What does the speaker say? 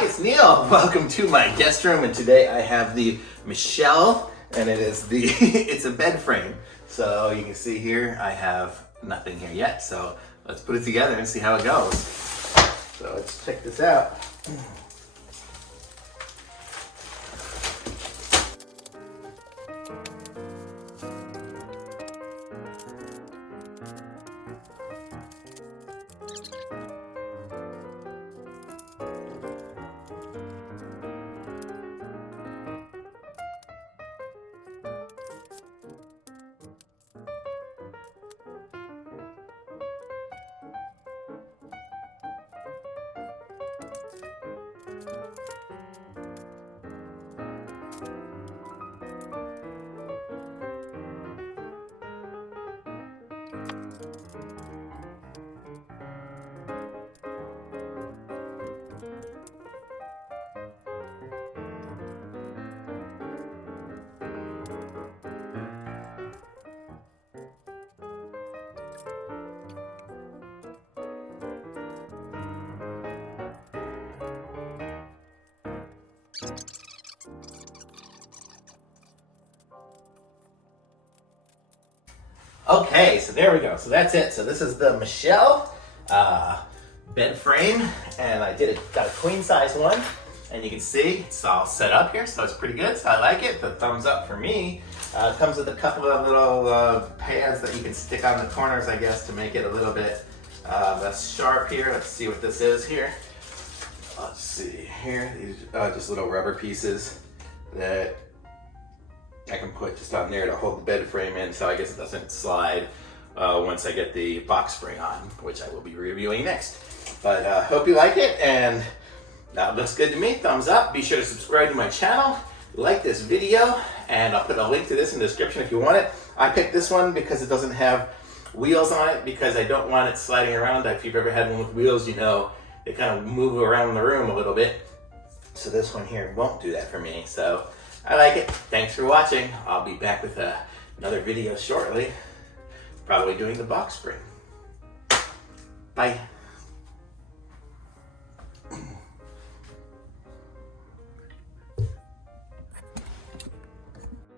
Hi, it's Neil. Welcome to my guest room, and today I have the Michelle, and it is the it's a bed frame. So you can see here I have nothing here yet. So let's put it together and see how it goes. So let's check this out. Okay, so there we go. So that's it. So this is the Michelle bed frame, and I got a queen size one, and you can see it's all set up here, so it's pretty good. So I like it. The thumbs up for me. It comes with a couple of little pads that you can stick on the corners, I guess, to make it a little bit less sharp here. Let's see what this is here. Let's see here. These just little rubber pieces that I can put just on there to hold the bed frame in, so I guess it doesn't slide once I get the box spring on, which I will be reviewing next. But hope you like it, and that looks good to me. Thumbs up. Be sure to subscribe to my channel, like this video, and I'll put a link to this in the description if you want it. I picked this one because it doesn't have wheels on it, because I don't want it sliding around. If you've ever had one with wheels, you know they kind of move around the room a little bit. So this one here won't do that for me. So I like it. Thanks for watching. I'll be back with another video shortly, probably doing the box spring. Bye.